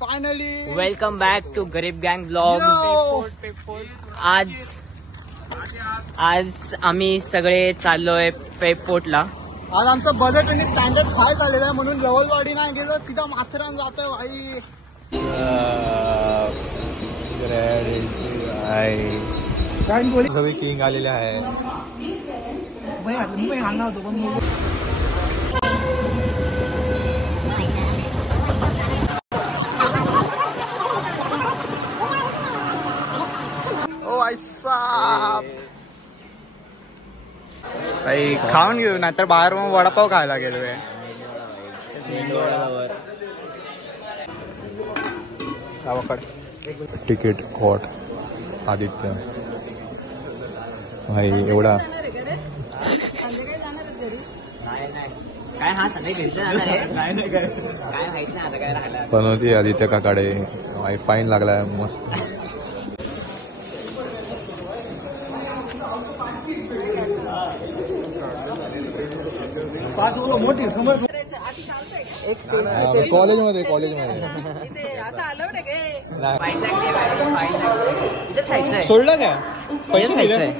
Finally welcome back to गरीब गँग blog. आज आम्ही सगळे चाललोय पेप फोर्टला. आज आमचं बजेट आणि स्टँडर्ड हाय झालेलं आहे म्हणून लवलवाडी नाही गेलो, सीधा माथेरान जातोय भाई. सगळे किंग आलेले आहे. काही खाऊन घेऊ नाहीतर बाहेर मग वडापाव खायला गेलोय. तिकीट कॉट आदित्य भाई एवढा काय हा संध्या घरचं जाणार आहे काय माहित नाही आता काय राहिलं. पण होती आदित्य काकाडे फाईन लागलाय मस्त. कॉलेजमध्ये सोडलं काय पैसे खायचंय.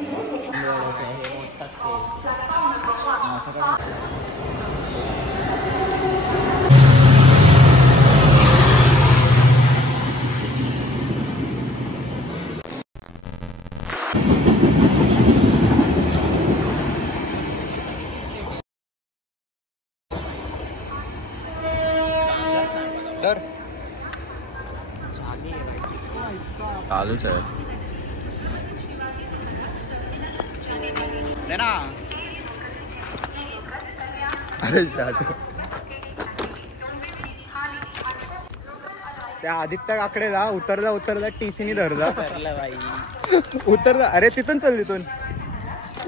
चालूच आहे. अरे त्या आदित्य काकडेला उतरला टीसीनी धरला उतरला. अरे तिथून चल, तिथून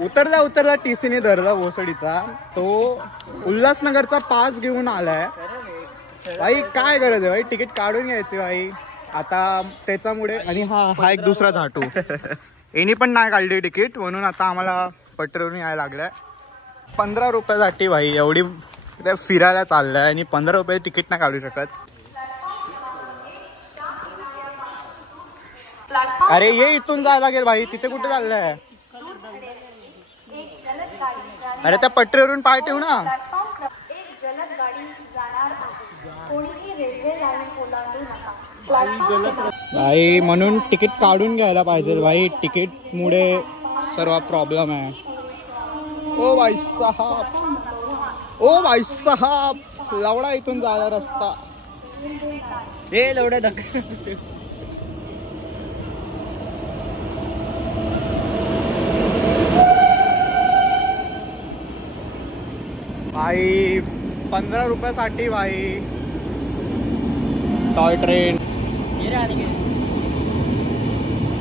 उतरला टीसीनी धरला भोसडीचा. तो उल्हासनगरचा पास घेऊन आलाय भाई. काय गरज आहे भाई, तिकीट काढून घ्यायची भाई आता त्याच्यामुळे. आणि हा एक दुसरा झाटू यांनी पण नाही काढली तिकीट म्हणून आता आम्हाला पटरून यायला लागलाय. 15 रुपयासाठी भाई एवढी फिरायला चाललाय आणि 15 रुपये तिकीट नाही काढू शकत. अरे ये इथून जायला लागेल भाई. तिथे कुठे चाललंय? अरे त्या पटरीवरून पाय ठेवू ना. भाई म्हणून तिकीट काढून घ्यायला पाहिजे भाई. तिकीट मुळे सर्व प्रॉब्लेम आहे. ओ भाई साहब लवडा इथून जायला रस्ता. हे लवड्या भाई 15 रुपयासाठी भाई टॉय ट्रेन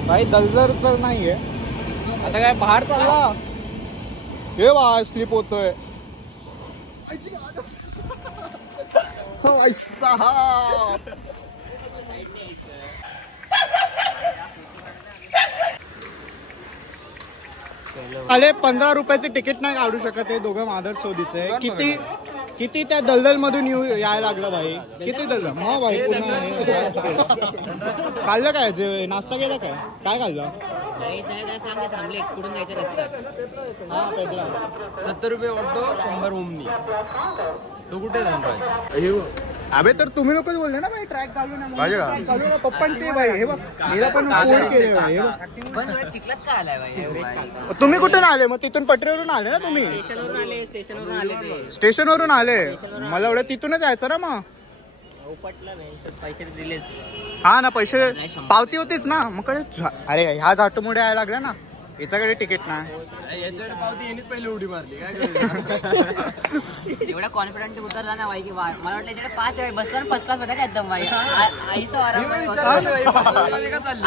भाई. दलदर तर नाहीये आता. काय बाहेर चालला हे बा स्लिप होतोय. अरे 15 रुपयाचे तिकीट नाही काढू शकत हे दोघं माधर शोधीचे. किती त्या दलदल मधून यायला लागलं भाई. किती दलदल मग भाई. पुन्हा खाल्लं काय जे नाश्ता केला काय खाल्लं? थांबले कुठून जायचं रस्ता. हा पेटला 70 रुपये ऑटो 100 ओमनी. तो कुठे अबे तर तुम्ही लोकच बोलले ना भाई ट्रॅक चालू ना पप्पांचे भाई. हे बघ हिला पण फोन केले भाई. पण चिखलात का आलाय भाई? तुम्ही कुठून आले मग? तिथून पटरीवरून आले ना तुम्ही? स्टेशनवरून आले. मला एवढं तिथूनच जायचं ना मग. पैसे दिलेच. हा ना पैसे पावती होतीच ना मग. अरे ह्या झाटूमुळे यायला लागल्या ना. याच्याकडे तिकीट नाही. याच्याकडे पावती येणीच पहिले उडी मारली काय. एवढा कॉन्फिडंट उतरला ना भाई की मला वाटलं याच्याकडे पास आहे. बसला ना फर्स्ट क्लास मध्ये काय एकदम भाई.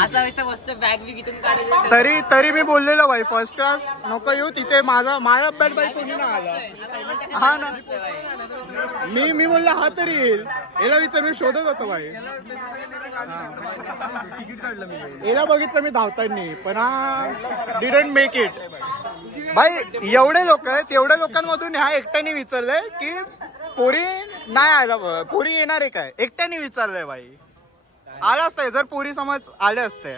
असा वैसा मस्त बॅग बी इथून काढली. तरी मी बोललेलो भाई फर्स्ट क्लास नको येऊ तिथे. माझा बॅट बाई कोणी ना आला. हा ना मी बोलला हा तरी येईल. याला विचार मी शोधत होतो भाई. तिकीट काढलं मी. याला बघितलं मी धावताना पण हा डिडंट मेक इट भाई. एवढे लोक आहेत. एवढ्या लोकांमधून ह्या एकट्याने विचारलंय की पोरी नाही आयला. पोरी येणार आहे काय एकट्याने विचारलंय भाई. आलं असतं जर पुरी समज आले असते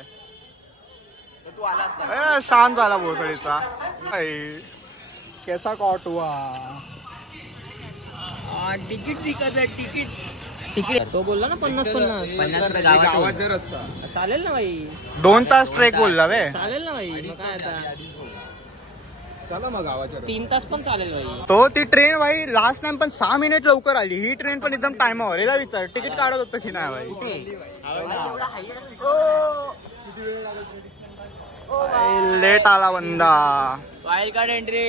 तू आला असता शांत झाला भोसडीचा कैसा कॉट हुआ तिकीट तिकीट तिकीट तो बोलला ना 50 रुपये गावात जर असता चालेल ना भाई 2 तास ट्रेक बोलला वे चालेल ना भाई मग काय आता चला मग गावाच्या 3 तास पण चालेल भाई तो ती ट्रेन भाई लास्ट टाइम पण 6 मिनिट लवकर आली ही ट्रेन पण एकदम टाइमावर याला विचार तिकीट काढत होतं की नाही भाई लेट आला बंदा वाईल्ड कार्ड एंट्री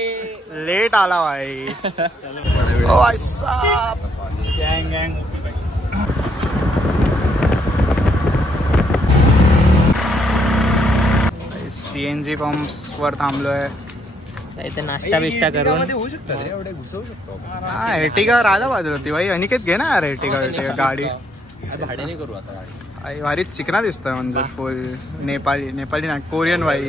लेट आला भाई ओ भाई साहब गैंग गैंग सीएनजी पंप्स वर थांबलोय इथे नाश्ता बिष्टा करून हा एर्टिगा राहिला बाजूला होती भाई अनिकेत घे ना यार एर्टिगा गाडी भाड्याने करू आता गाडी भारी चिकना दिसतोय म्हणजे फुल नेपाळी नाही कोरियन भाई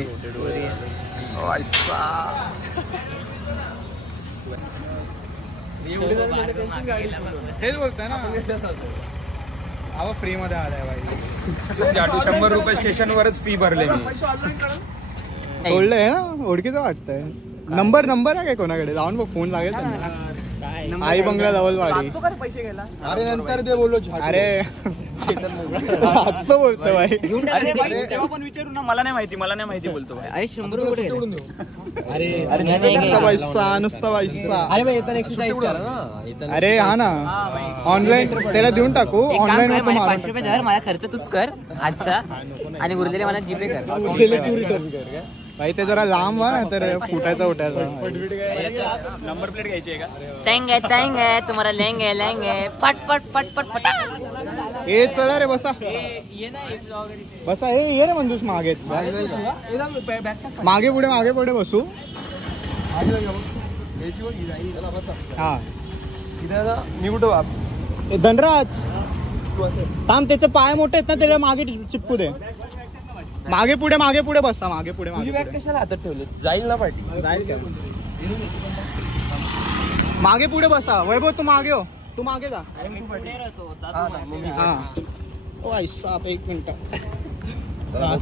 हेच बोलतोय ना अहो फ्री मध्ये आलाय भाई 100 रुपये स्टेशन वरच फी भरले मी सोडलंय ना ओळखीचं वाटतंय नंबर आहे काय कोणाकडे जाऊन बघ फोन लागेल त्यांना आई बंगला जवळवाडी अरे नंतर ते बोललो अरे आज तो बोलतो भाई तेव्हा पण विचारू ना मला नाही माहिती बोलतो अरे 100 रुपये अरे नुसता पैसा अरे भाई येताना 140 करा ना अरे हा ना ऑनलाईन त्याला देऊन टाकू ऑनलाईन 500 रुपये धर माझा खर्च तूच कर आजचा आणि उरलेले मला जीपे कर भाई ते जरा लांब वा ना तर फुटायचा उठायचा नंबर प्लेट घ्यायची आहे का तेंगे तुम्हाला लेंगे पट पट पट पट पट ए चला रे बसा बसा ये रे मंजूस मागेच मागे पुढे बसू हा मी कुठं धनराज थांब त्याचे पाय मोठे आहेत ना त्याला मागे चिपकू दे मागे पुढे बसा मागे पुढे कशाला हातात ठेवलं जाईल ना पाठी जाईल का मागे पुढे बसा वैभव तू मागे हो तू मागे जा हा ओ ऐसा आप 1 मिनिट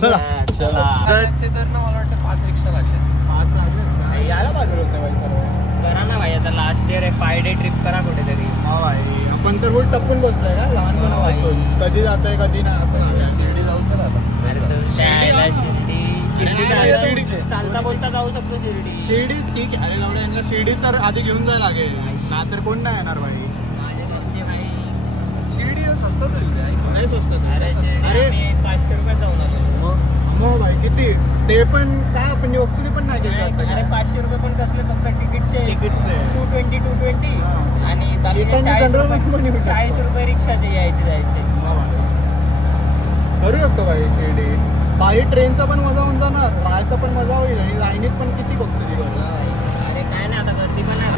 चला रस्ते तर ना मला वाटतं 5 रिक्षा लागले यायला बाजूला होते भाई सर्व करा ना भाई आता लास्ट इयर 5 डे ट्रिप करा कुठेतरी हा भाई आपण तर रोज टपून बसलोय का लहानपणापासून कधी जातोय कधी नाही असं शिर्डी जाऊ चला आता शिर्डी चालता बोलता जाऊ शकतो शिर्डी ठीक आहे अरे लावड्या यांना शिर्डी तर आधी घेऊन जायला लागेल ना तर कोण नाही येणार भाई शिर्डी स्वस्त नाही स्वस्त अरे 500 रुपये जाऊन आलो मग भाई किती ते पण काय आपण ऑक्सिजन पण नाही केलं अरे 500 रुपये पण कसले फक्त तिकीटचे 220 आणि बाकीचे 40 रुपये रिक्षाचे यायचे जायचे करू शकतो भाई शिर्डी बाहेर ट्रेनचा पण मजा होऊन जाणार राहायचा पण मजा होईल आणि लाईनीत पण किती बघतो अरे काय नाही आता गर्दी पण आहे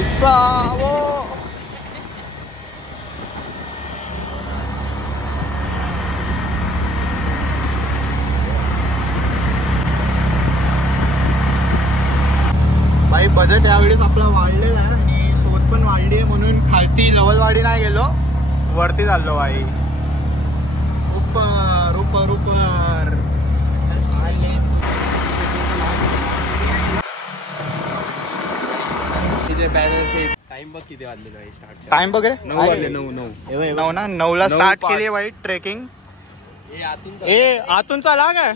भाई बजेट यावेळेस आपला वाढलेला आहे आणि सोच पण वाढली आहे म्हणून खालती जवळवाडी नाही गेलो वरती चाललो भाई उपर टाइम बघ किती वाजलेलो आहे स्टार्ट टाइम बघ रे 9 वाजले 9 ना 9ला स्टार्ट केली भाई ट्रेकिंग आतून चला काय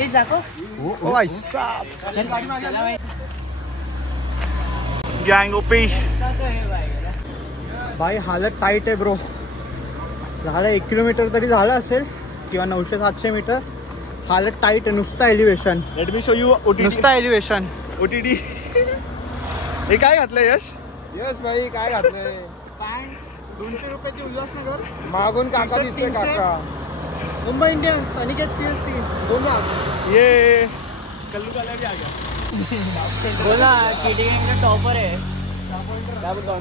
ओ ऐसा गँग ओपी भाई हालत टाईट आहे ब्रो झालं 1 किलोमीटर तरी झालं असेल किंवा 900-700 मीटर हालत टाईट आहे नुसतं elevation let me show you नुसतं एलिव्हेशन ओटीडी हे काय घातलं यश भाई काय घातलंय 200 रुपयाची उल्हासनगर मागून काका दिसतोय काका मुंबई इंडियन्स अनिकेत CST 2 लाख ये कल्लू काला भी आ गया बोला किटिंग टॉपर आहे काय बोलतो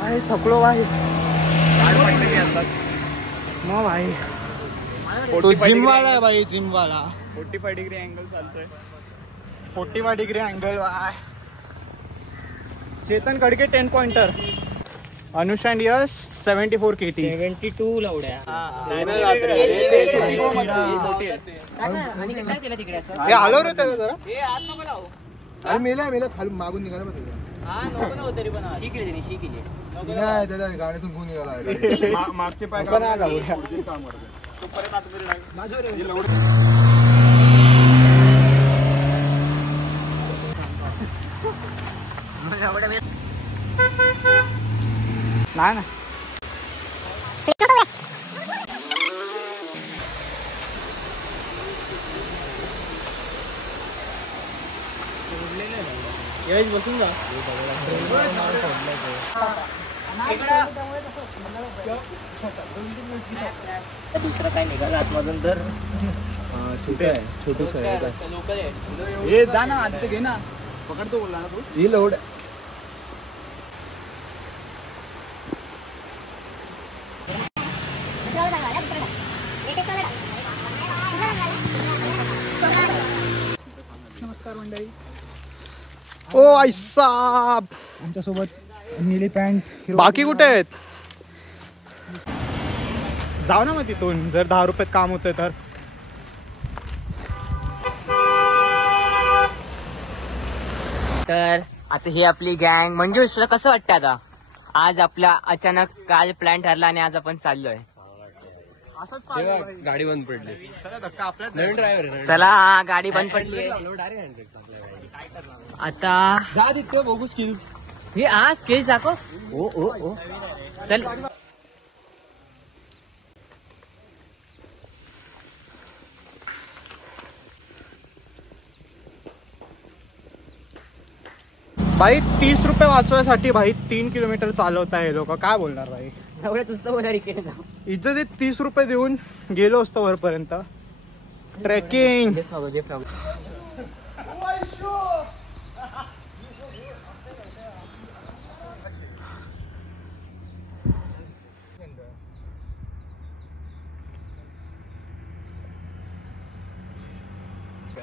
भाई थकलो भाई मग भाई तो जिम वाला आहे भाई जिम वाला 45 डिग्री अँगल चालतोय 45 degree angle. Chetan Kadke 10 pointer. Anush and Yash 74 KT. 72 लावड्या. हे हलव रे त्याला जरा. अरे मेला खाली मागून निघाला बघ तुझ्या. नाही त्याला गाडीतून खून निघाला. मागचे पाय का नाही ना. बसून जा. दुसरं काय निघालं आतमधून तर छोटे आहे. छोटूच आहे. लोकल आहे. हे जा ना आधी घे ना. पकडतो बोलला ना तू. ही लोड. नमस्कार मंडळी. ओ आई साब. आमच्यासोबत निळी पॅन्ट. बाकी कुठे आहेत? जाऊ ना मग तिथून जर 10 रुपयात काम होतं तर. तर आता ही आपली गँग. मंजूष तुला कसं वाटतं आता? आज आपला अचानक काल प्लॅन ठरला आणि आज आपण चाललोय. असंच गाडी बंद पडली. चला धक्का आपल्याच. नवीन ड्रायव्हर चला गाडी बंद पडली. आता जा तिथे बघू स्किल्स. हे स्किल्स दाखव. ओ ओ ओ चल. भाई 30 रुपये वाचवायसाठी भाई 3 किलोमीटर चालवत आहे लोक. काय बोलणार भाई? एवढं तुझं बोला इकडे जाऊ. इज्जत 30 रुपये देऊन गेलो असतो वरपर्यंत. ट्रेकिंग.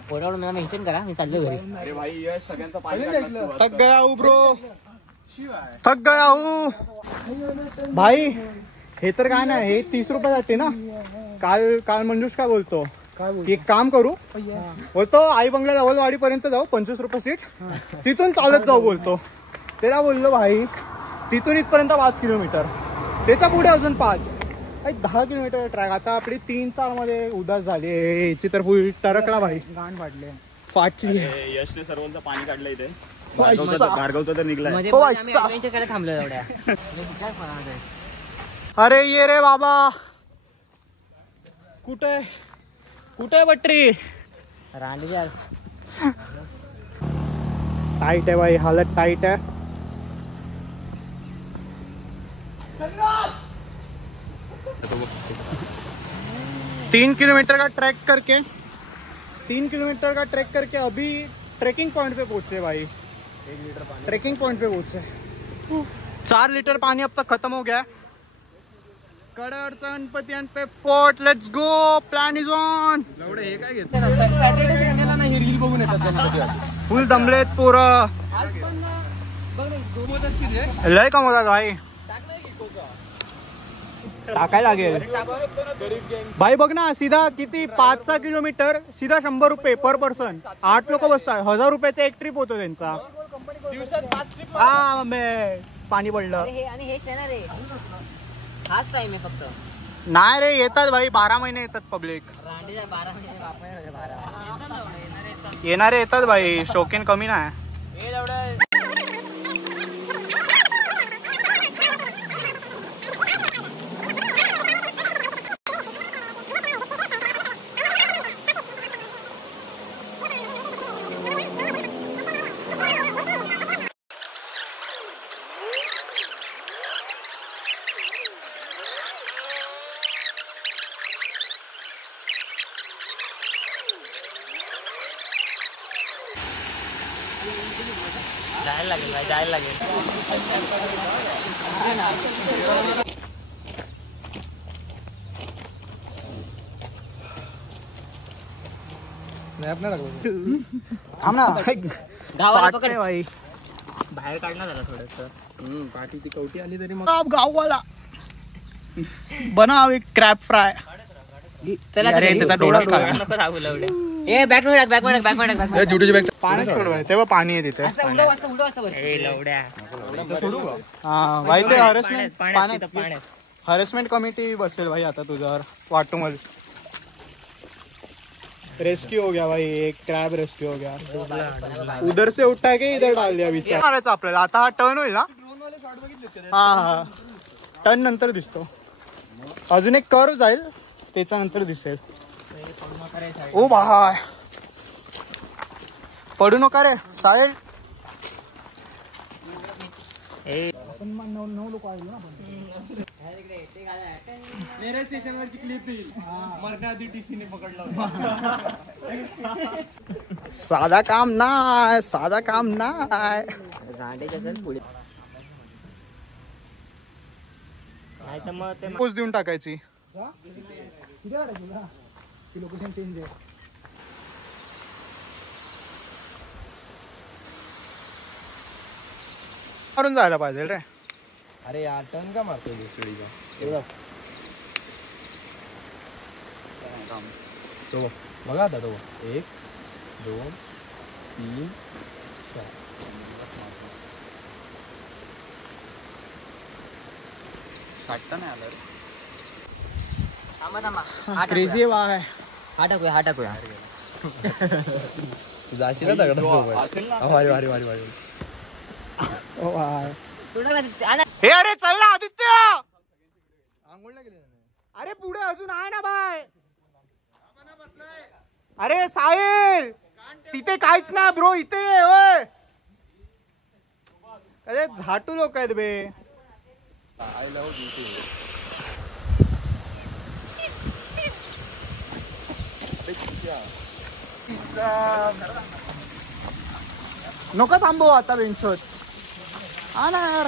पोरावर मला मेन्शन करा. मी चाललो घरी. अरे भाई यश सगळ्यांचा थक गया हूँ ब्रो. थक गया हूँ भाई. हे तर काय नाही. हे 30 रुपये जाते ना. काल मंजूष काय बोलतो की एक काम करू बोलतो आई बंगला धवलवाडी पर्यंत जाऊ. 25 रुपये सीट. तिथून चालत जाऊ बोलतो. त्याला बोललो भाई तिथून इथपर्यंत 5 किलोमीटर. त्याच्या पुढे अजून 5. 10 किलोमीटर ट्रॅक. आता आपली 3-4 मध्ये उदास झाली. याची तर फुल टरकला भाई. गाण फाटली. यशने सर्वांचं पाणी काढलं इथे. भार्गवचा भार्गवचा तर निघलाय. हो, ऐसा. ऍडव्हेंचर करायला थांबलो एवढ्या. अरे ये रे बाबा. कुठे कुठे बट्री? रांडी टाइट है भाई. हालत टाइट है. तीन किलोमीटर का ट्रैक करके अभी ट्रेकिंग पॉइंट पे पहुंचे भाई. 1 लीटर पानी ट्रेकिंग पॉइंट पे पहुंचे. 4 लीटर पानी अब तक खत्म हो गया. कडर गणपती पे fort. Let's go. Plan is on. हे काय घेतलं सॅटर्डे संडेला ना हे रील बघून येतात. फुल दमलेत पोरं. लय कमवतात भाई. टाकायला लागेल भाई. बघ ना सीधा किती 5-6 किलोमीटर सीधा 100 रुपये पर पर्सन. 8 लोक बसतात. 1000 रुपयाचा एक ट्रिप होतो त्यांचा. हा पाणी पडलं. आणि हेच आहे ना रे. हाच टाइम आहे फक्त. नाही रे येतात भाई. 12 महिने येतात पब्लिक. रांडीचा 12 महिने वापरायला 12 येणारे येतात भाई. शौकीन कमी नाही. जायला लागेल. मॅप नाही टाकलं थांब ना गावाला फाटते पकड. बाई बाहेर काढणार जरा थोडस. पाठी ती कवटी आली तरी मग आप गाववाला बनाव एक क्रॅप फ्राय. चला अरे, त्याचा डोळा काढ. नको दाखवू लवड्या. ए बॅक मध्ये टाक, बॅक मध्ये टाक. ड्युटीची बॅग पाण्यात सोडवाय तेव्हा पाणी आहे तिथे. असं उडव, असं उडव, असं वर. ए लवड्या. हा भाई ते हॅरेसमेंट पाण्यात तिथं पाण्यात. हॅरेसमेंट कमिटी बसेल भाई आता तुझ्यावर वाटू मध्ये. रेस्क्यू हो गया भाई, एक क्रॅब रेस्क्यू हो गया. उधर से उठा के इधर डाल दिया. विचार मारायचं आपल्याला आता. हा टर्न होईल ना. हा हा टर्न नंतर दिसतो. अजून एक कर्व जाईल त्याच्या नंतर दिसेल. ओ भाय पडू नका रे साहेब. स्टेशनवरची क्लिप येईल. मरण्याआधी टीसीने पकडला. साधा काम नाय, साधा काम नाय. नाही तर मग ते पोच देऊन टाकायची. लोकेशन चेंज आहे. मारून जायला पाहिजे रे. अरे यार टर्न का मारतोय दुसरीचा. तो बघा आता तो 1 2 3 थांबा. Crazy Y. हा टाकूया. तुझा अशी ना दगडासोबत. वारी वारी वारी वारी. ओ वाय. सोडा ना ते. आणा. हे अरे चल ना आदित्य. आंघोळला गेले अरे पुढे अजून आहे ना बाय. अरे साहिल तिथे काहीच नाही ब्रो. इथे ये होय. अरे झाटू लोक आहेत बे. I love duty. नको थांबव आता बेंचवर. हा ना यार.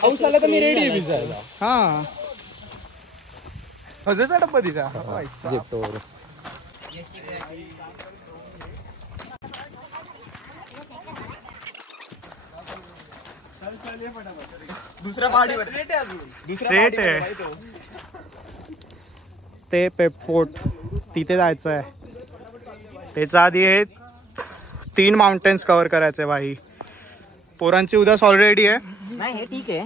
पाऊस आला तर मी रेडी आहे भिजायला. हा हजेचा डब्बा दिला. झेपटोवर. दुसऱ्या पार्टीवर स्ट्रेट आहे ते पेपफोर्ट. तिथे जायचं आहे. त्याच्या आधी हे 3 माउंटेन्स कव्हर करायचे भाई. पोरांची उद्याच ऑलरेडी आहे. नाही हे ठीक आहे.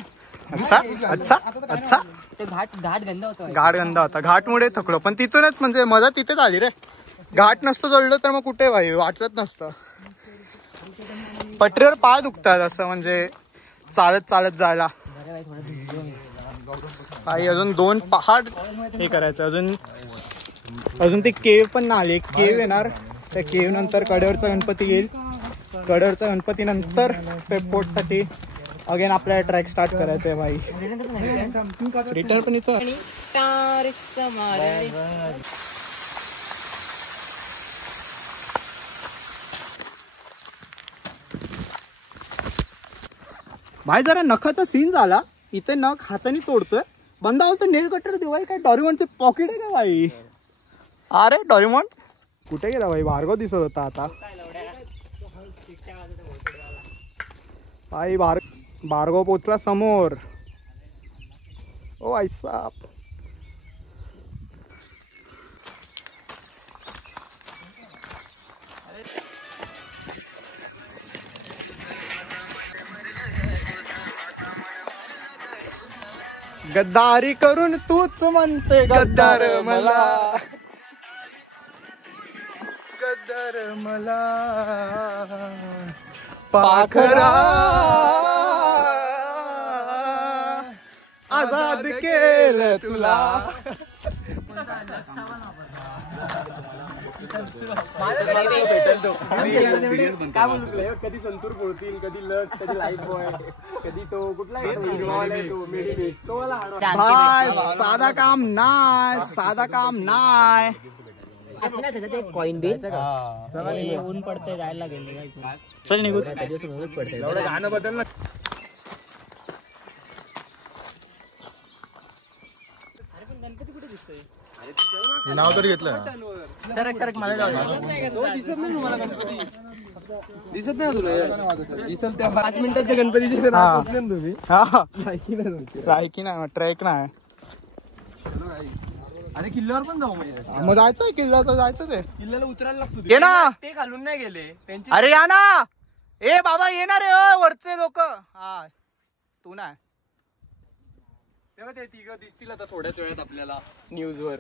अच्छा अच्छा अच्छा. ते घाट गंदा होतो. घाट गंदा होता. घाटमुळे थकलो. पण तिथूनच म्हणजे मजा तिथेच आली रे. घाट नसतं जोडलं तर मग कुठे भाई वाटत नसतं. पटरीवर पाय दुखतात असं म्हणजे चालत चालत जायला. भाई अजून 2 पहाड हे करायचं. अजून ती केव पण ना आली. एक केव येणार. त्या केव नंतर कडेवरचा गणपती येईल. कडेवरचा गणपती नंतर पेपफोर्ट साठी अगेन आपल्याला ट्रॅक स्टार्ट करायचं आहे भाई. रिटर्न पण इथं. भाई जरा नखाचा सीन झाला. इथे नख हाताने तोडतोय. बंद आलं तर नेल कटर देवाय. काय डॉरेमॉनचे पॉकेट आहे का भाई. अरे डॉरेमॉन कुठे गेला भाई. भार्गव दिसत होता आता. भाई भार्गव पोचला समोर. ओ आई साहब. गद्दारी करून तूच म्हणते गद्दार मला. गद्दार मला पाखरा आजाद केलं तुला. कधी संतूर बोलतील, कधी लच, कधी लाईफ बॉय, कधी तो कुठला भाई साधा काम नाय. साधा काम नाय. कॉइन बिन ऊन पडतंय जायला गेले चल निघू. गाणं बदल ना. नाव तरी घेतलं सरक सरक मला जाऊ दिसत नाही तुम्हाला गणपती? दिसत नाही तुला? दिसल त्या 5 मिनिटाच्या गणपतीचे नाव पोचले ना तुम्ही. लायकी नाही ट्रेक नाही. अरे किल्ल्यावर पण जाऊ म्हणजे. मग जायचंय किल्ला तर जायचंच आहे. किल्ल्याला उतरायला लागतो. ये ना. ते घालून नाही गेले त्यांची. अरे या ना. ए बाबा येणार रे वरचे लोक. हा तू नाही. तेव्हा ते तिघं दिसतील आता थोड्याच वेळात आपल्याला न्यूज वर.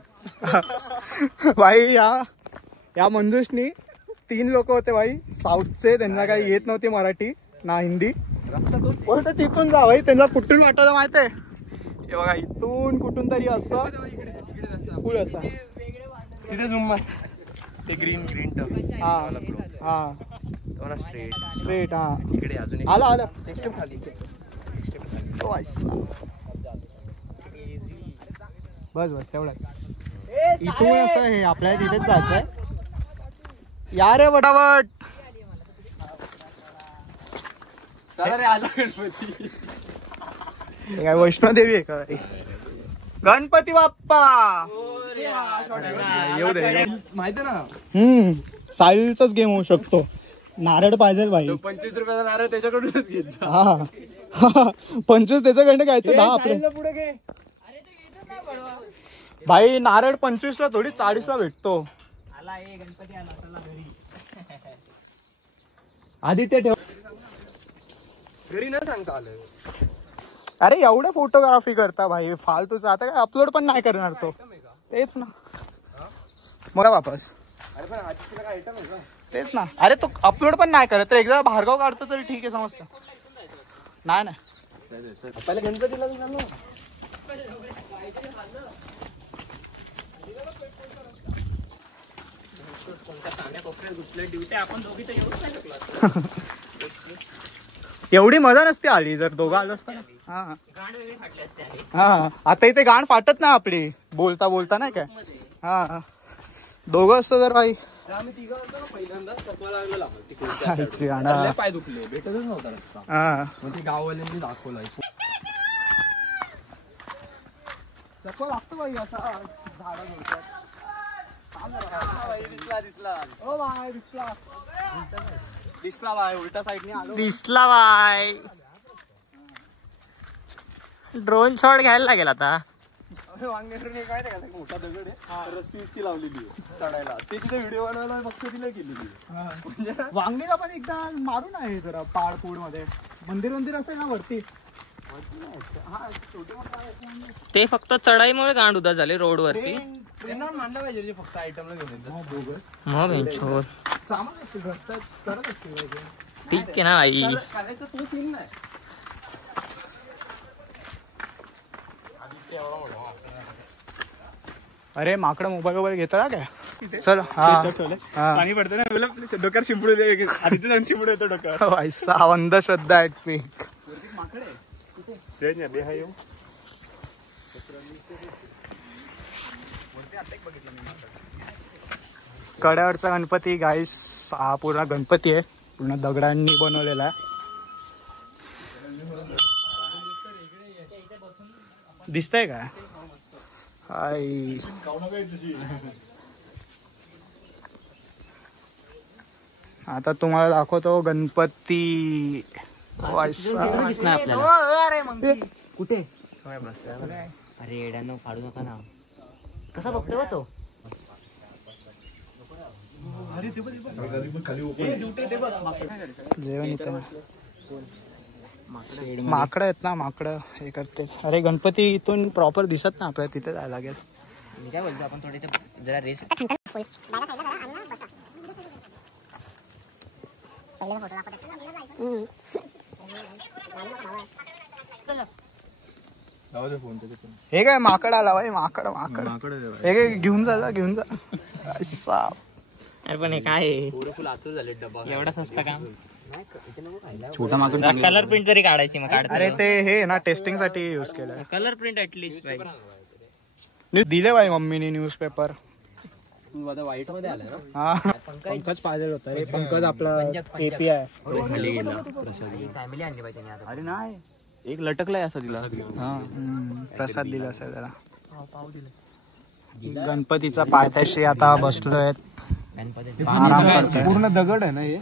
भाई या मंजुषनी 3 लोक होते भाई साऊथचे. त्यांना काही येत नव्हती मराठी ना हिंदी. बोलते तिथून जा भाई. त्यांना कुठून वाटत माहितीये हे बघा इथून कुठून तरी असं फुल असा तिथे झूम मार. ते ग्रीन टप. हा स्ट्रेट. हा इकडे अजून आला एक स्टेप खाली. बस तेवढंच. इथून असं हे आपल्याला तिथेच जायचंय. या रे वटावट. चला रे आला गणपती. हे काय वैष्णोदेवी आहे का? गणपती बाप्पा येऊ दे. माहिती ना साईलचाच गेम होऊ शकतो. नारळ पाहिजे भाई. 25 रुपयाचा नारळ त्याच्याकडूनच घेत जा. हा 25 त्याच्याकडनं घ्यायचे 10 आपले. पुढे घे. भाई नारळ 25 ला थोडी 40 ला भेटतो. आला गणपती आला चला घरी. आदित्य ठेव. घरी न सांगता आलं. अरे एवढं फोटोग्राफी करता भाई फालतूच. आता काय अपलोड पण नाही करणार तो. तेच ना मला वापस. अरे पण आदित्यला काय आयटम आहे का? तेच ना. अरे तो अपलोड पण नाही करत. तर एकदा भार्गव काढतो तरी ठीक आहे समजतं. नाही पहिल्या गणपतीला झालो. एवढी मजा नसते आली जर दोघं आलो असता. हा आता इथे गाण फाटत ना आपली बोलता बोलता नाही काय. हा दोघं असतं तर भाई. आम्ही तिघं होतो ना पहिल्यांदा चकवा लागलेला पाय दुखले भेटतच नव्हता रस्ता. मग ते गाववाल्यांनी दाखवलं. चकवा लागतो भाई असा दिसला भाई उलटा साईडने आलो. दिसला बाय. ड्रोन शॉट घ्यायला लागेल आता. वांगेकडे काय नाही का मोठा दगड आहे. रस्ती लावलेली आहे चढायला. ते तिथे व्हिडिओ बनवायला फक्त तिला केलेली. वांगणीला पण एकदा मारून आहे जरा पाळपूड मध्ये. मंदिर असेल ना वरती. ते फक्त चढाईमुळे गांड उदा झाले रोड वरती. त्यांना मानलं पाहिजे फक्त आयटमला घेऊन ठीक आहे ना आई. करायचं तो सीन नाही. अरे माकडं मोबाईल घेता काय. चल पाणी पडतं ना डोक्यावर शिंपडू दे. आदित्य शिंपडू येतो डोक्यावर. अंधश्रद्धा आहे पीक. कड्यावरचा गणपती गाईस. हा पूर्ण गणपती आहे. पूर्ण दगडांनी बनवलेला आहे. दिसतंय का? हाय आता तुम्हाला दाखवतो गणपती. कुठे अरे येड्यानं फाडू नका ना. कसा बघतोय तो? जेवण इथं माकडं आहेत ना. माकडं हे करते. अरे गणपती इथून प्रॉपर दिसत ना आपल्याला. तिथे जायला लागेल. मी काय बोलतो आपण थोडे जरा रेस. हे काय माकड आला भाई. माकड हे काय घेऊन जा अरे पण हे काय एवढा स्वस्त काम. छोटा माकड कलर प्रिंट तरी काढायची मग काढतो. अरे ते हे ना टेस्टिंग साठी युज केलंय. कलर प्रिंट ऍटलीस्ट दिले भाई मम्मीने न्यूजपेपर. तू आता वाईट मध्ये आला ना. हा पंकज पाहिजे होता रे. पंकज आपला एपी आहे. खाली गेला फॅमिली आणली पाहिजे त्याने आता. अरे नाही एक लटकलाय असा तिला. प्रसाद दिला असेल त्याला. गणपतीचा पायथ्याशी आता बसलोय. आराम करतोय. पूर्ण दगड आहे ना हे.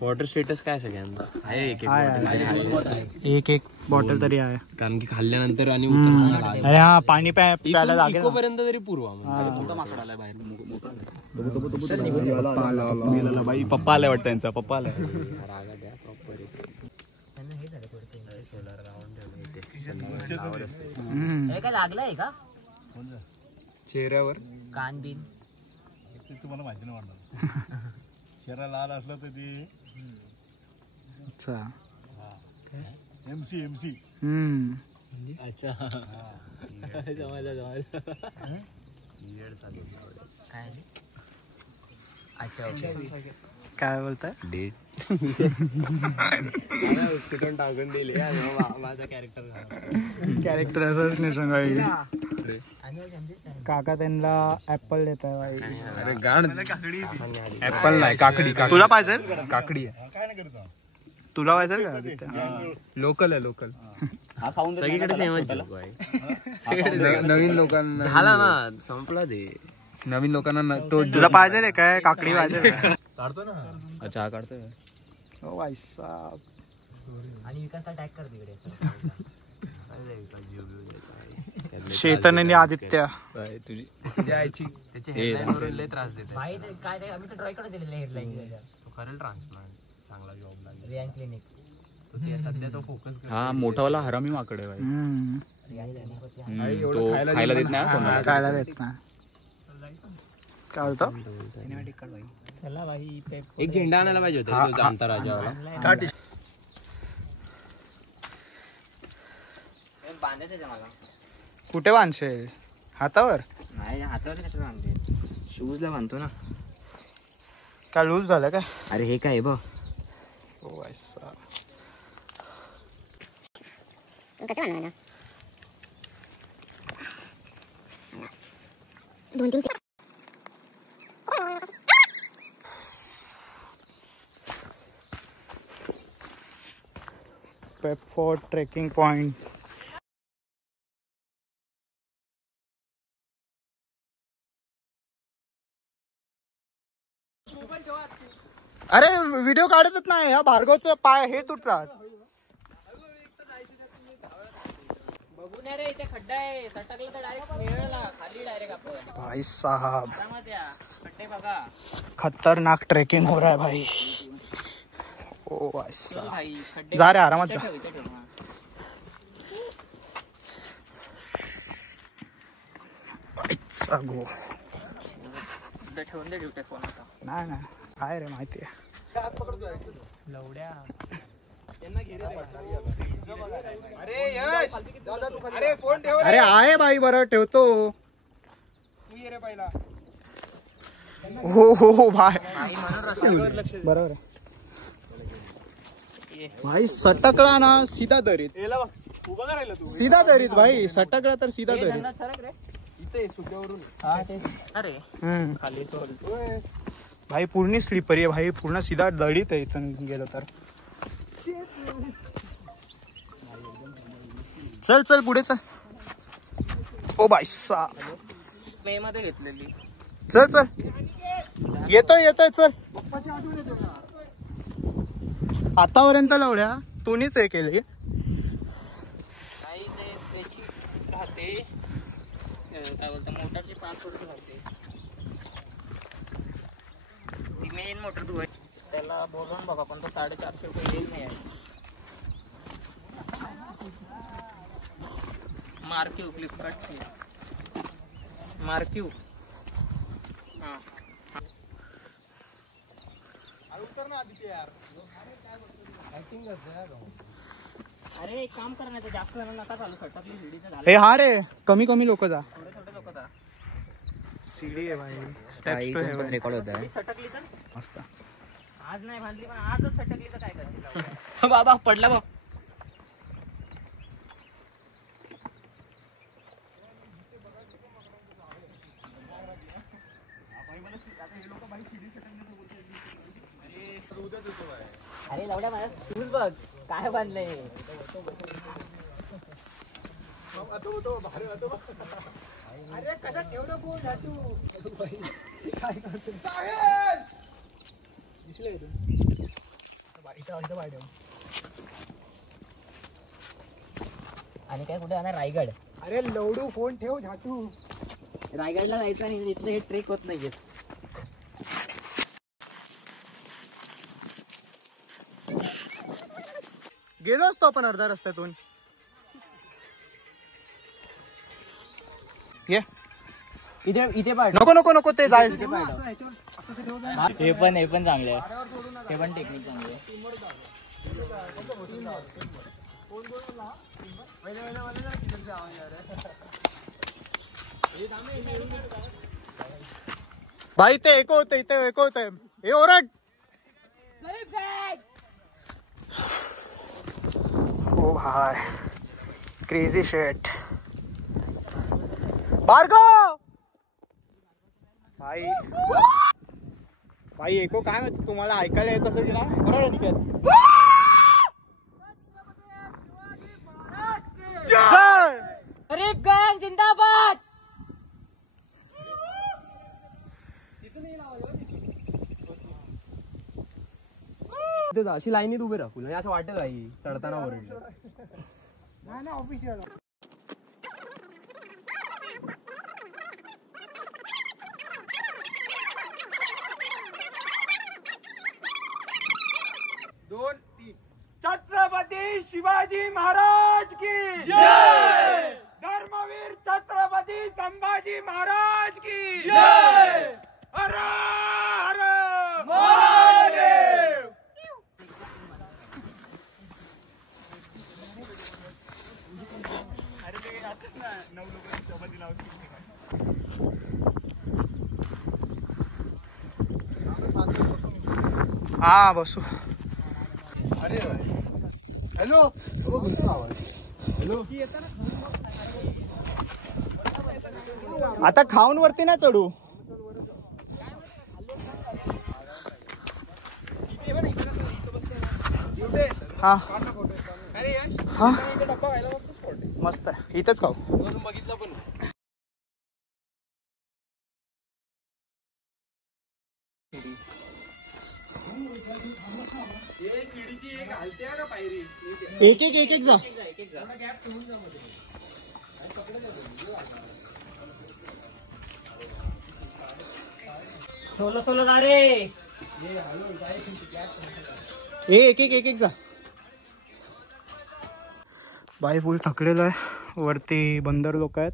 वॉटर स्टेटस काय सगळ्यांना आहे? एक एक बॉटल तरी आहे. कारण की खाल्ल्यानंतर आणि उतरताना अरे हा पाणी प्यायला लागेल ना. पर्यंत तरी पूर्वा बाई पप्पा आलाय वाटतं त्यांचा. पप्पा आलाय. काय लागलंय का चेहऱ्यावर कान बिन? तुम्हाला माहिती नाही वाटणार. चेहरा लाल असला तर ते अच्छा. MC MC. अच्छा काय अच्छा ओके. काय बोलताय? टाकून दिले माझा कॅरेक्टर असंच नाही सांगावी. काका त्यांना ऍपल देत आहे भाई. अरे गाण ऍपल नाही काकडी. तुला पाहिजे? काकडी आहे. तुला पाहिजे का आदित्य? लोकल आहे लोकल. सगळीकडे सेमच नवीन लोकांना झाला ना संपला ते. नवीन लोकांना तो तुला पाहिजे रे काय काकडी पाहिजे? काढतो ना. अच्छा हा काढतोय. ओ भाई साहब. आणि विकासला टॅग कर तिकडे. चेतन आणि आदित्य. तुझी आईची त्याचे हेडलाईन लय त्रास देते भाई. ते काय ते आम्ही तर ड्रॉईकडे दिलेले हेडलाईन. तो करेल ट्रान्सप्लांट चांगला जॉब लागेल. रियान क्लिनिक सध्या तो फोकस कर. हा मोठावाला हरामी माकड आहे भाई. तो खायला देत नाही कोणाला. खायला देत नाही. काय बोलतो? चला भाई एक झेंडा आणायला पाहिजे होता तो जाणता राजावाला. बांधायचं मला. कुठे बांधशील? हातावर? नाही हातावर कशाला बांधते? शूजला बांधतो ना. काय लूज झालं काय? अरे हे काय बघ. ओ भाई साहब. कसं बांधणार? 2-3 पेपफोर्ट ट्रेकिंग पॉइंट. अरे व्हिडिओ काढतच नाही. हा भार्गवचा पाय हे तुटला. बघून रे इथे खड्डा आहे. सटकलं तर डायरेक्ट खेळला खाली डायरेक्ट आपण. भाई साहब खड्डे बघा. खतरनाक ट्रेकिंग हो रहा है भाई. ओ भाई साहब. भाई खड्डे जा रे आरामात जा. गो ठेवून दे ड्युटी फोन आता. नाही नाही काय रे माहिती आहे. लवड्या अरे आहे बाई बरं ठेवतो. हो हो हो भाई बरोबर आहे भाई. सटकला ना सीधा दरीत. सीधा दरीत भाई. सटकला तर सीधा दरीत. अरे खाली भाई पूर्ण स्लिपरी आहे भाई. पूर्ण सीधा दडीत आहे इथून गेलो तर. चल चल पुढे चल. ओ भाई सा. मे मध्ये घेतलेली. चल चल येतोय येतोय चल. आतापर्यंत लावल्या तूनीच हे केले. नाही ते त्याची राहते काय बोलतो मोटरची 5 रुपये राहते. ती मेन मोटर तू त्याला बोलून बघा पण तो 450 रुपये येईल नाही. मार्क्यू फ्लिपकार्टची मार्क्यू. हां अरे एक काम कर ना ते जास्त जण नका चालू. सटातली सीडीचं झालं. हे हा रे कमी कमी लोक जा. थोडे थोडे लोक जा. सीडी आहे भाई. Steps to haven. रेकॉर्ड होत आहे. सटकली तर मस्त. आज नाही बांधली पण आजच सटकली तर काय करतील? बाबा पडला बघ. तूच बघ काय बांधलंय. अरे कसा ठेवलं फोन तू काय करतो आणि काय कुठे जाणार रायगड. अरे लवडू फोन ठेव झाटू. रायगडला जायचं आणि इथलं हे ट्रेक होत नाहीये. गेलो असतो आपण अर्ध्या रस्त्यातून. ये इथे इथे पाठ. नको नको नको ते जाईल. हे पण चांगले आहे. ते पण टेक्निक चांगली आहे. भाई ते एको होते इथे एको होते. हे ओरड. ओ भाई क्रेझी शेट. भार्गव भाई भाई एको काय माहिती तुम्हाला ऐकायला येत असेल ना. बरोबर निकेत. जय गरीबगंज जिंदाबाद. अशी लाईनीत उभे राहू आणि असं वाटेल आई चढताना ओरडलं. छत्रपती शिवाजी महाराज की जय. धर्मवीर छत्रपती संभाजी महाराज की जय. हर हर महादेव. हा बसू. अरे हॅलो आवाज. हॅलो आता खाऊन वरती नाही चढू. हा हा मस्त आहे. इथेच खाऊ. बघितलं पण एक एक जा. सोलो जा रे. एक एक जा. बाई फुल थकलेलो आहे. वरती बंदर लोक आहेत.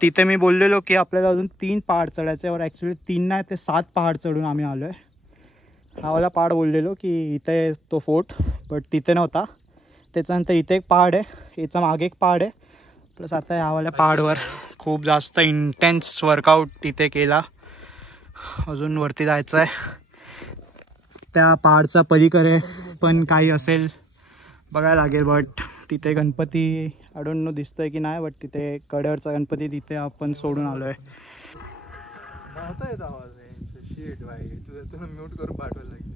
तिथे मी बोललेलो की आपल्याला अजून 3 पहाड चढायचे. और ॲक्च्युली 3 नाही ते 7 पहाड चढून आम्ही आलो आहे. हा पहाड बोललेलो की इथे तो फोर्ट बट तिथे नव्हता. त्याच्यानंतर इथे एक पहाड आहे. याचा मागे एक पहाड आहे. प्लस आता ह्यावाल्या पहाडवर खूप जास्त इंटेन्स वर्कआउट तिथे केला. अजून वरती जायचं आहे. त्या पहाडचा पलीकडे पण काही असेल बघायला लागेल. बट तिथे गणपती आय डोंट नो दिसतोय की नाही. बट तिथे कडेवरचा गणपती तिथे आपण सोडून आलो आहे. आवाज आहे. शेट भाई तुला म्यूट करून पाठवायला लागेल.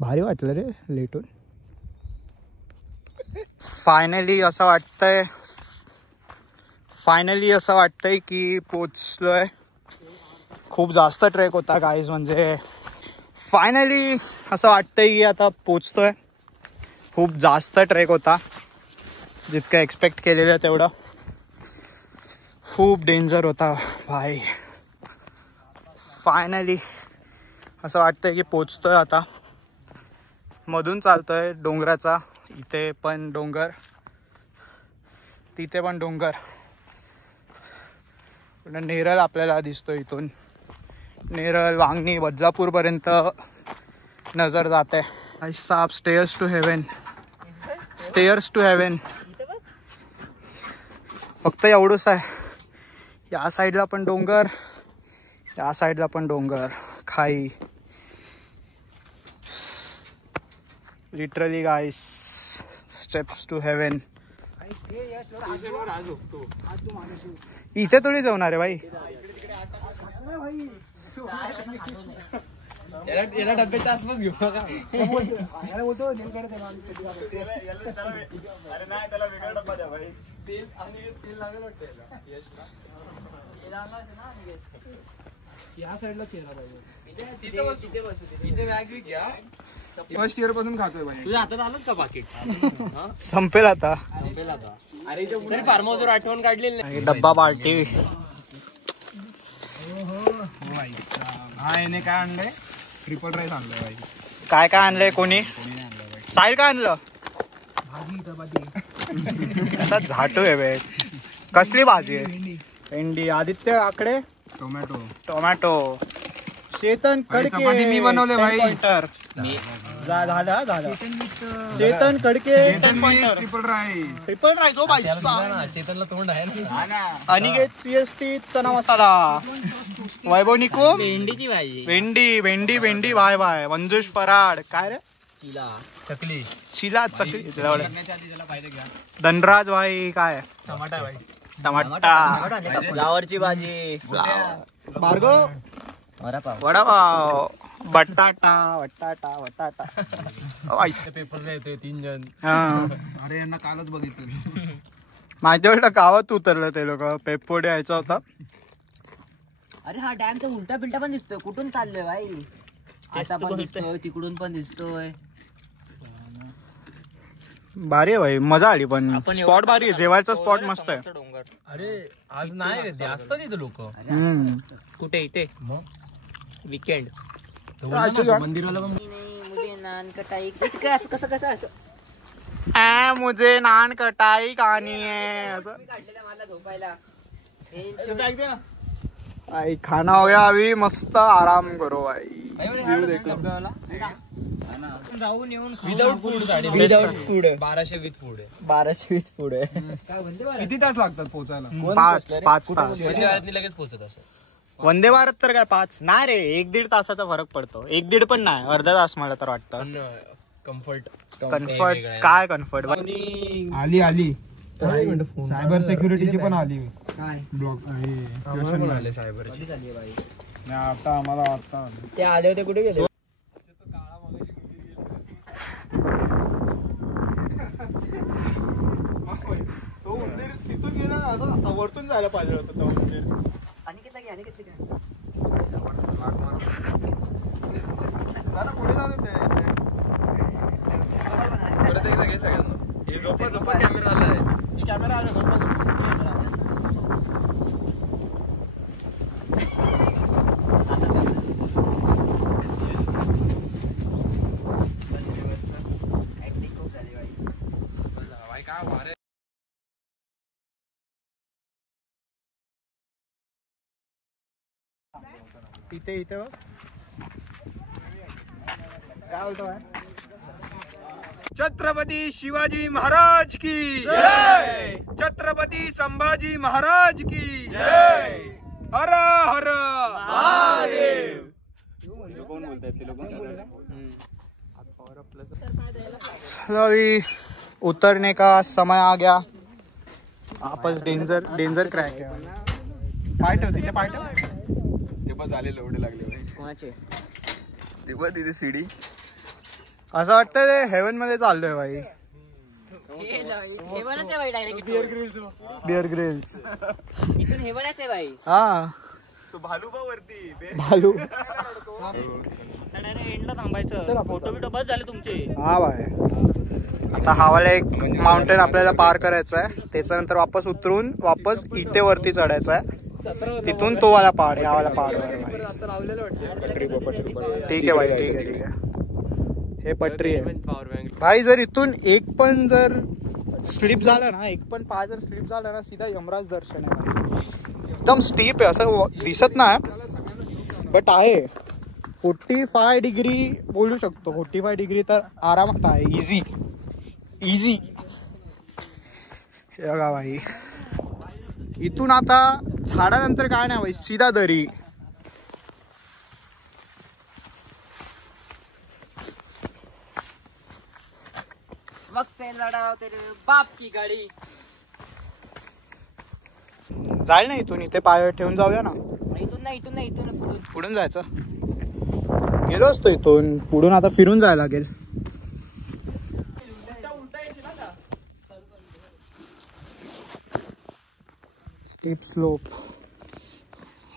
भारी वाटलं रे लेटून. फायनली असं वाटतंय की पोचलोय. खूप जास्त ट्रेक होता गाईज. म्हणजे फायनली असं वाटतंय की आता पोचतोय. खूप जास्त ट्रेक होता. जितकं एक्सपेक्ट केलेलं तेवढं खूप डेंजर होता भाई. फायनली असं वाटतंय की पोचतोय आता. मधून चालतोय डोंगराचा. इथे पण डोंगर, तिथे पण डोंगर. नेरळ आपल्याला दिसतो इथून. नेरळ, वांगणी, बदलापूरपर्यंत नजर जाते भाई साहब. Stairs to heaven, stairs to heaven. फक्त एवढंच आहे. या साईडला पण डोंगर, या साईडला पण डोंगर, खाई. Literally guys, steps to heaven. इथे थोडी जाणार आहे भाई. याला डब्याच्या आसपास घेऊ नका. या साईडला चेहरा पाहिजे. इथे बॅग विक घ्या. फर्स्ट इयर पासून खातोय भाई. तुझ्या हातात आलंच का पाकिट? संपेल आता. अरे फार्म हाऊसवर आठवण काढलेली नाही. डब्बा पार्टी. हा याने काय आणलंय? ट्रिपल राईस आणलंय भाई. काय काय आणलंय कोणी? साहिल काय आणलं? आता झाटू आहे बे. कसली भाजी आहे? भेंडी. आदित्य आकडे टोमॅटो. टोमॅटो. चेतन कडके. चपाती मी बनवले भाई. झालं. Chetan Kadke. Triple rice. Triple rice. ओ भाई. चेतनला तोंड आहे ना. अनिकेत CST चना मसाला. वैभव निको भेंडीची भाजी. भेंडी वाय वाय. मंजुष फराड. काय रे? चिला चकली. शिला चकली. धनराज भाई. काय टमाटा भाई. टमाटा. फ्लावरची भाजी. भार्गव वडापाव. वडापाव. बटाटा. पेपर येतोय 3 जण. अरे यांना कालच बघितलं. माझ्याकडं गावात उतरलं ते लोक. पेपोडे यायचा होता. अरे हा डॅमचा उलटा पिलटा पण दिसतोय. कुठून चाललोय भाई? असा पण दिसतोय, तिकडून पण दिसतोय. भारी आहे भाई. मजा आली पण. स्पॉट भारी आहे. जेवायचा स्पॉट मस्त आहे. अरे आज नाही असतात इथे लोक. कुठे? इथे वीकेंड. मंदिराला पण मुझे नान कटाई. कसं असं मुझे नान कटाई कहानी आहे असं. काढलेला मला झोपायला. भाई खाना हो गया अभी. मस्त आराम करो भाई. व्यू देखो. जाऊन येऊन विदाउट फूड. 1200 विथ फूड आहे. 1200 विथ पुढे. किती तास लागतात पोहोचायला? 5 तास. लगेच पोहोचत असं. वंदे भारत तर काय 5 नाही रे. 1-1.5 तासाचा फरक पडतो. 1-1.5 पण नाही. अर्धा तास मला तर वाटतं. पण कम्फर्ट काय कम्फर्ट. आली सायबर सिक्युरिटीची पण आली. ब्लॉक आले सायबरची. आता आम्हाला आता ते आले होते. कुठे गेले? तो मंदिर तिथून गेला असं वरतून जायला पाहिजे होतं. तो मंदिर पुढे जाऊन परत एकदा घे सगळ्यांना. हे झोपा कॅमेरा आलाय. कॅमेरा आला. इथे बघ. काय बोलतो भाई? छत्रपती शिवाजी महाराज की जय. छत्रपती संभाजी महाराज की जय. हर हर महादेव. अभी उतरने का समय आ गया. आपस डेंजर क्रॅक है. पाय ठेव. तिथे पाय ठेव. झाले लोडे लागले. कोणाचे? तिथे सीडी. असं वाटतं ते हेवन मध्ये चाललोय भाई. हेवनच आहे भाई. Direct Bear Grylls. इथून हेवनच आहे भाई. हा तो भालू वरती. भालू. एंडला थांबायचं. फोटो बिटो बस झाले तुमचे. हा भाई. आता हवाला एक माउंटेन आपल्याला पार करायचं आहे. त्याच्यानंतर वापस उतरून वापस इथे वरती चढायचं आहे. तिथून तो वाला पहाड. या वाला पहाड. ठीक आहे भाई. ठीक आहे. हे पटरी आहे भाई. जर इथून एक पण जर स्लिप झालं ना, एक पण पाय जर स्लिप झाला ना, सीधा यमराज दर्शन आहे भाई. एकदम स्टीप आहे. असं दिसत नाही बट आहे. 45 डिग्री बोलू शकतो. 45 डिग्री तर आरामात आहे. Easy easy. हे बघा भाई, इथून आता झाडानंतर काय नाही भाई, सीधा दरी. मग से लढाव तेरे बाप की गाडी. जाईल ना इथून, इथे पाय ठेवून जाऊया ना. इथून नाही पुढून. पुढून जायचं. गेलो असतो इथून, पुढून आता फिरून जायला लागेल. Steep slope.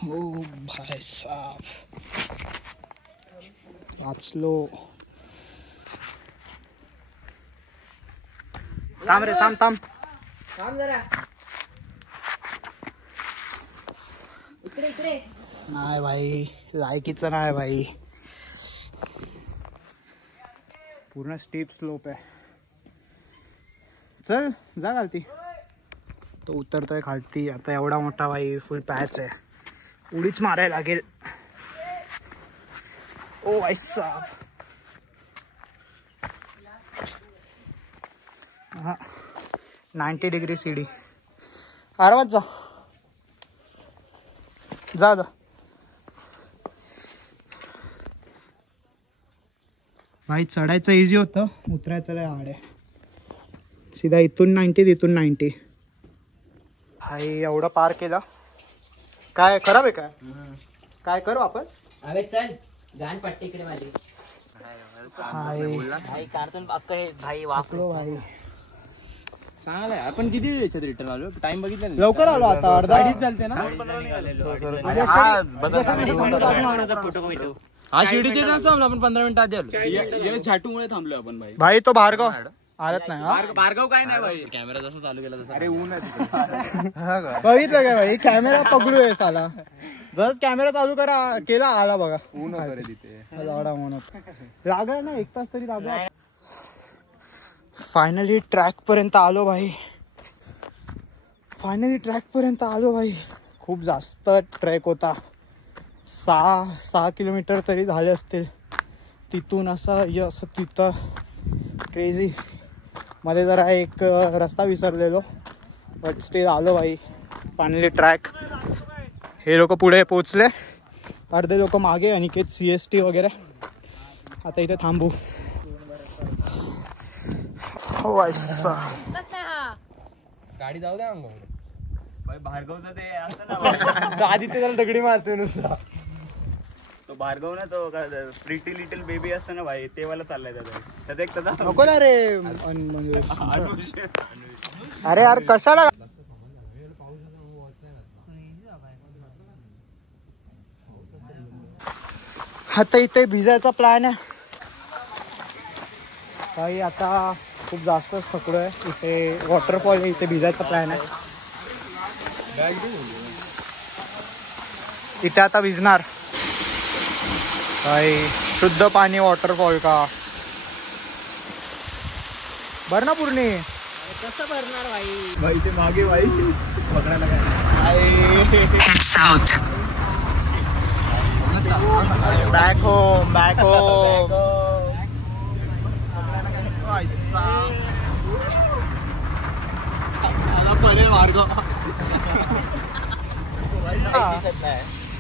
ओ भाई साहब, वाचलो. थांब रे, थांब थांब. जरा इकडे. नाही भाई, लायकीचं नाही भाई. पूर्ण स्टीप स्लोप आहे. चल जा खालती. तो उतरतोय खालती. आता एवढा मोठा भाई फुल पॅच आहे, उडीच मारायला लागेल. ओ भाई साहब. हा 90 डिग्री सीडी. आरामात जा जा जा. भाई चढायचं इझी होतं, उतरायचं लय हार्ड आहे. सीधा इथून 90, तिथून 90. भाई एवढं पार केला. काय खराब आहे काय कर वापस. अरे चल, गाण पट्टी इकडे माझी. भाई कार्टून अक्क हे भाई वापरो भाई. चांगलं आहे. आपण किती वेळ याच्यात रिटर्न आलो? टाइम बघितला नाही. लवकर आलो आता, अर्धा चालते ना. फोटो हा शिर्डीचे थांबलो आपण 15 मिनिटं आधी आलो. झाटूमुळे थांबलो आपण भाई. भाई तो भार्गव आलत नाही. हा भार्गव काय नाही भाई, कॅमेरा जसं चालू केला तसं. अरे ऊन बघितलं काय भाई, कॅमेरा पकडू आहे साला. जस कॅमेरा चालू केला आला बघा. ऊन तिथे लागला ना, 1 तास तरी लागला. फायनली ट्रॅक पर्यंत आलो भाई. खूप जास्त ट्रॅक होता. 6 किलोमीटर तरी झाले असतील. तिथून असं तिथं क्रेझी. मध्ये जरा एक रस्ता विसरलेलो, बट स्टिल आलो भाई. Finally track. हे लोक पुढे पोचले, अर्धे लोक मागे, अनिकेत CST वगैरे. आता इथे थांबू. गाडी जाऊ द्या भाई. भार्गवचं ते असं ना, आदित्य त्याला दगडी मारतोय नुसता. तो भार्गव ना, तो प्रिटी लिटिल बेबी असतो ना भाई, तेव्हाला चाललाय त्याचा एक तसा. नको ना रे. अरे यार कशाला. आता इथे भिजायचा प्लॅन आहे काही. आता खूप जास्तच थकलोय. इथे वॉटरफॉल आहे, इथे भिजायचा प्लॅन आहे. इथे आता भिजणार काही. शुद्ध पाणी वॉटरफॉल का. भर ना पूर्णी. कसं भरणार भाई. भाई ते मागे भाई पकडायला बॅक होम.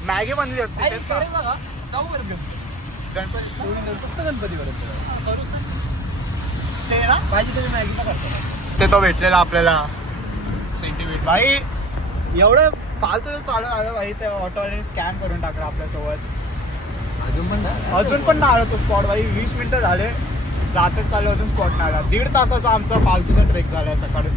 मॅगी बनली असते ते तो भेटलेला आपल्याला सेंटिमेंट भाई. एवढं फालतू चालू आलं भाई. त्या ऑटोवाल्याने स्कॅन करून टाकलं आपल्यासोबत. अजून पण नाही आलं तो स्पॉट भाई. 20 मिनिटं झाले जातच चालू, अजून स्पॉट नाही आला. 1.5 तासाचा आमचा फालतूचा ट्रेक झालाय सकाळी.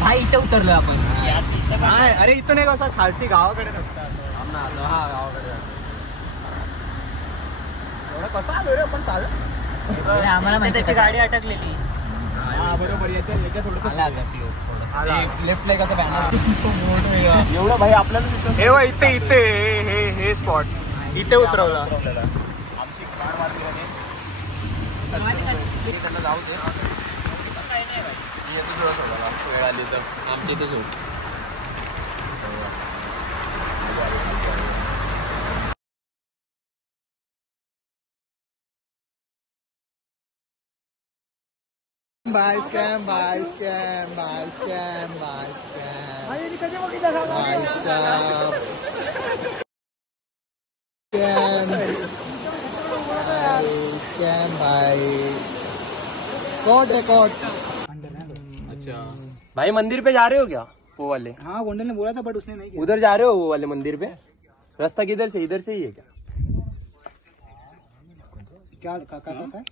भाई इथे उतरलो आपण. नाही अरे इथून एक असं खालती गावाकडे नसतं. एवढं कसं आलो रे आपण चालत. आम्हाला माहिती त्याची गाडी अटकलेली. बरोबर. याच्या लेफ्ट ला कसं बॅनर. एवढं भाई आपल्याला. हे बघ इथे हे स्पॉट इथे उतरवलं. आमची कार मारली जाऊ दे. येतो तुला सोडायला वेळ आली तर आमच्या इथे सोड बाय स्कॅम बाय स्कॅम बाय स्कॅम बाय स्कॅम स्कॅम बाय कोट है कोट। अच्छा भाई मंदिर पे जा रहे हो क्या वो वाले? हाँ गोंडल ने बोला था बट उसने नहीं किया। उधर जा रहे हो वो वाले मंदिर पे? रास्ता किधर से इधर से ही है क्या? क्या